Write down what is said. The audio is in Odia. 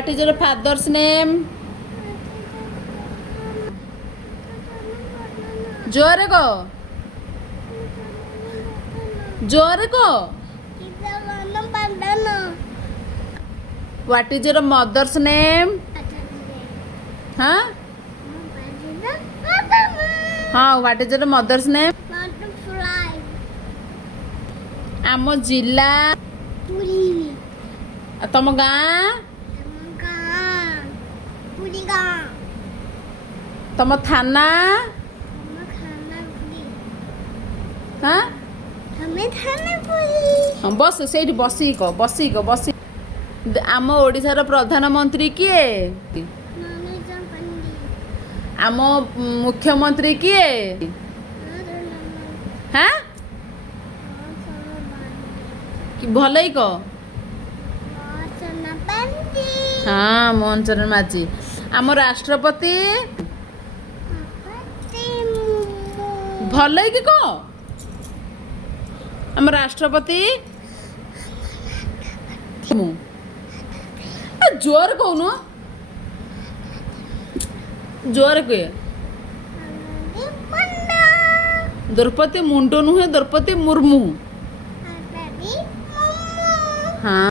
What is your father's name? जोरे को जोरे को What is your mother's name? हाँ हाँ What is your mother's name? ଆମ ଜିଲ୍ଲା ତମ ଗାଁ ତମ ଥାନା हाँ ହଁ ବସ ସେଇଠି ବସି ଆମ ଓଡ଼ିଶାର ପ୍ରଧାନମନ୍ତ୍ରୀ କିଏ ଆମ ମୁଖ୍ୟମନ୍ତ୍ରୀ କିଏ हाँ ଭଲଇ କ हाँ ମୋହନ ଚରଣ ମାଝୀ ଆମ ରାଷ୍ଟ୍ରପତି ଭଲଇ କି କହ ଆମ ରାଷ୍ଟ୍ରପତି ମୁଁ ଜୋର କହୁନୁ ଜୋର କୁହେ ଦ୍ରୌପଦୀ ମୁଣ୍ଡ ନୁହେଁ ଦ୍ରୌପଦୀ ମୁର୍ମୁ हाँ